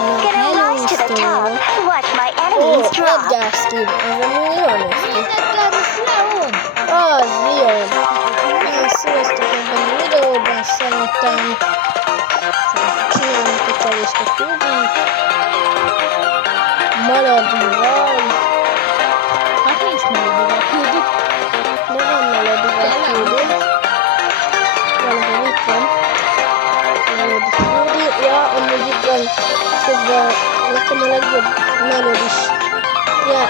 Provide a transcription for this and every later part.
Gonna rise to the top. Watch my enemies drop. Edgar skin, ez amúgy jól néz ki. Edgar és Leon! Az Leon. Sziasztok ebben a videóban, szerintem csinálunk egy kevést a Kubit. Melodival. Hát nincs Melodival küldük. De van Melodival küldő. Valahol itt van. Melodi küldő. Ja, amúgy itt van közben nekem a legjobb melodis. Ja,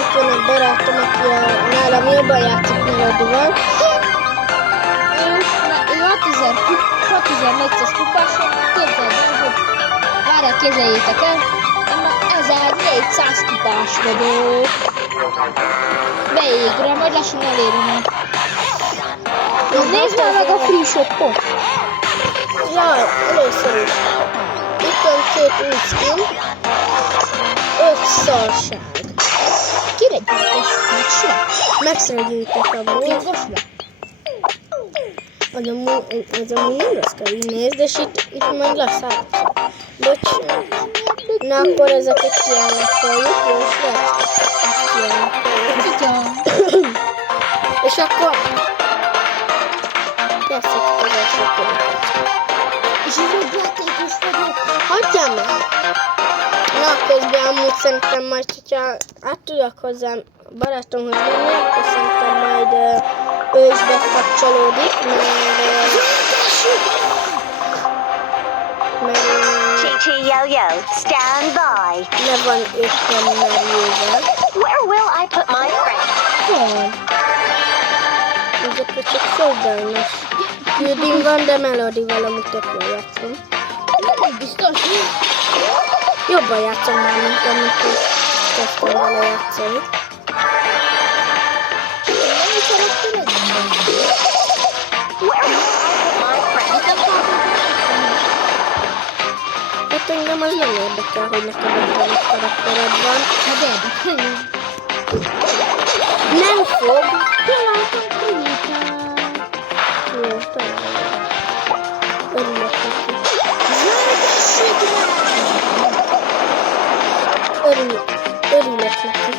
itt van egy barátom, aki nálam jobban játszik Melodival. Ő 6400 kupások, képzeld el, hogy várjál, képzeljétek el, én már 1400 kupás vagyok. Végre, majd lassan elérünk. Nézd már meg a free shopot! Jaj, először is. Itt van két új skin. 5 szarság. Kire gyűjtés? Maxra? Maxra gyűjtek amúgy. Pingosra? Az amúgy nem rossz kell így nézd, és itt majd lesz át. Bocsánat. Na akkor ezeket kiállapoljuk, és kiállapoljuk. És akkor játszok az első köröket. És így jobb játékos vagyok. Hagyjam meg! Na, közben amúgy szerintem majd, hogyha át tudok hozzám barátomhoz menni, akkor szerintem majd ő is bekapcsolódik, mert TT Yo-Yo, stand by. le van éppen merülve. Where will I put my friend? Hol? Ezek csak szolgálnos. Küldin van, de Melodival amúgy tök jól játszom. Biztos? Jobban játszom már, mint amikor kezdtem vele játszani. Where will I put my friend? Hát engem az nem érdekel, hogy neked egy karaktered van. Hát érdekel. Nem fog. Jó, talán. Örülök neki. Örülök neki.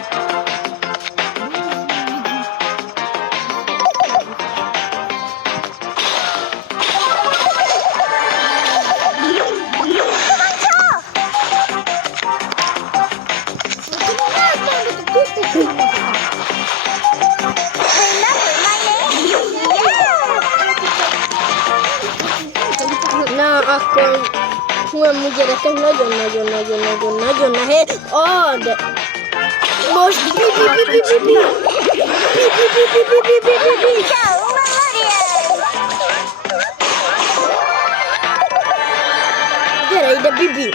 Na, akkor amúgy gyerekek nagyon nehéz. De most gyere ide, Bibi!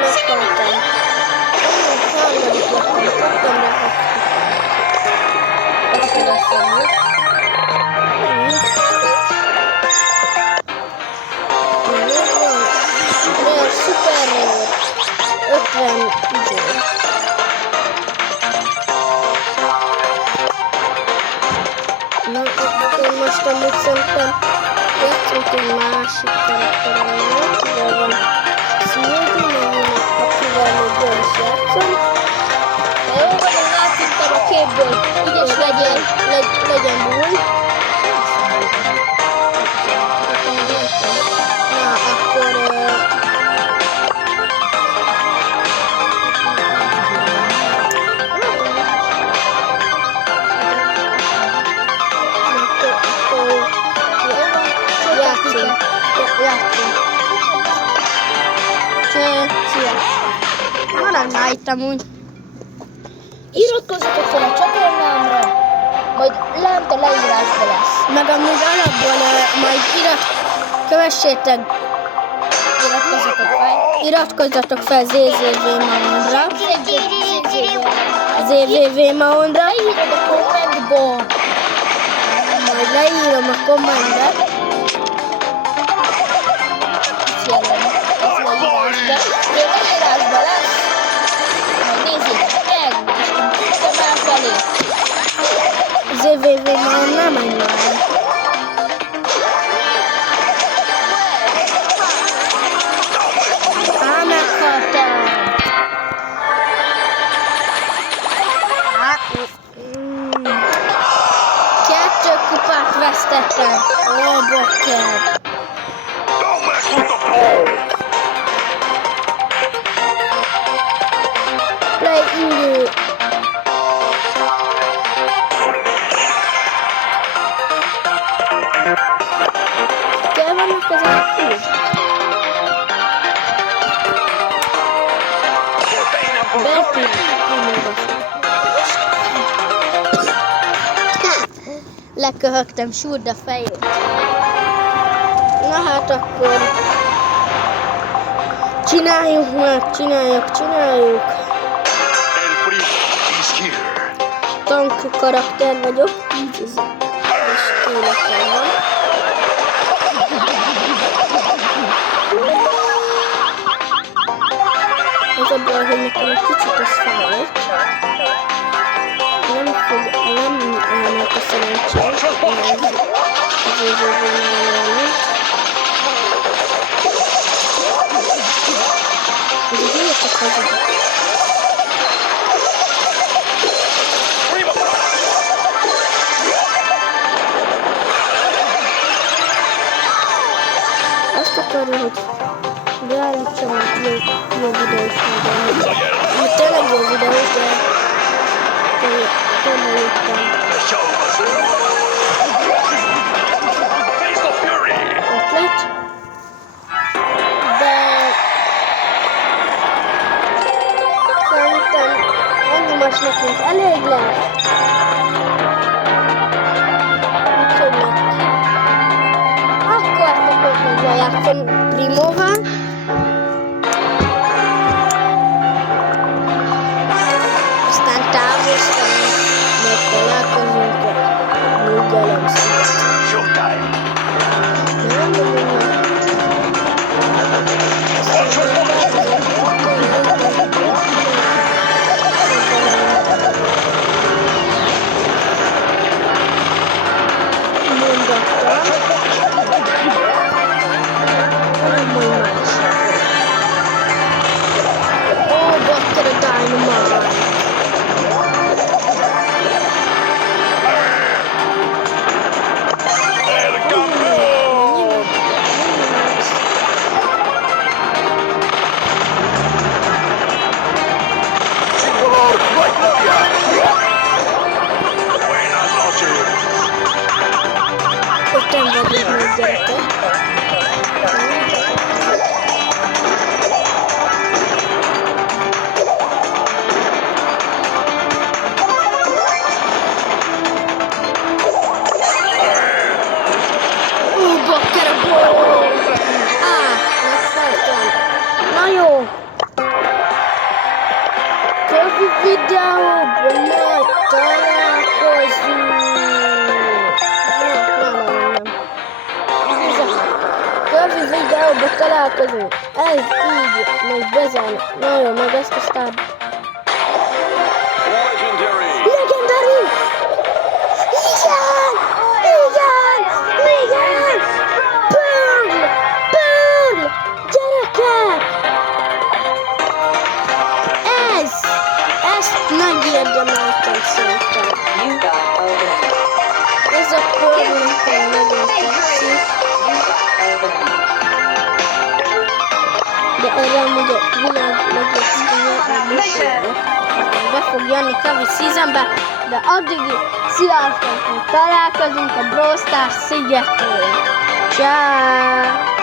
Meghaltam. Harmadik lettem, kaptam rá szuper 50 izé. Na, akkor most amúgy szerintem játszunk egy másik karakteremmel, kivel van Szildi, akivel még jól is játszom. Jó van, én átittem a képből. Ügyes legyen új. Na, akkor játszunk. Szia! Maradj már itt amúgy. Iratkozzatok fel a csatornámra, majd lent a leírásban lesz. Meg amúgy alapból majd kövessétek, iratkozzatok fel ZZV Maondra. ZVV Maondra. Leírod a kommentba. Majd leírom a kommentbe. Ez leírásban lesz. Majd nézzétek meg, és én tudtam elfelé. ZVV Maondra nem menj már. bakker! Don't mess with the ball. Play idő! Kell vannak ezek úgy? Berti! Leköhögtem Surda fejét. Na hát akkor csináljuk meg, csináljuk. El primo is here. Tank karakter vagyok, 10 életem van. Az a baj, hogy nekem egy kicsit ez fájt. Nem állnak a szerencsém, az évőben nem állnak. Ez a hülye csak hazudok. Azt akarja, hogy beállítsam a jó videós módon. Tényleg jó videós, de tényleg jöttem. Ötlet. De szerintem annyi most nekünk elég lesz. Úgyhogy meg. Akkor fogok ezzel játszani Primóval. Aztán távoztam, meg találkozunk a nyugalom szívet. Videóban majd találkozunk! Kövi videóban találkozunk! Ez így, majd bezárni. Na jó, meg ezt aztán... Legendary! Igen! Pearl! Gyerekek! Ezt megérdemeltem szerintem. Ez a Pearl nekem nagyon tetszik. De erre amúgy a világ legjobb skinje a Musóra. Be fog jönni Kavi Seasonbe, de addig sziasztok, találkozunk a Brawl Stars szigetén. Ciao.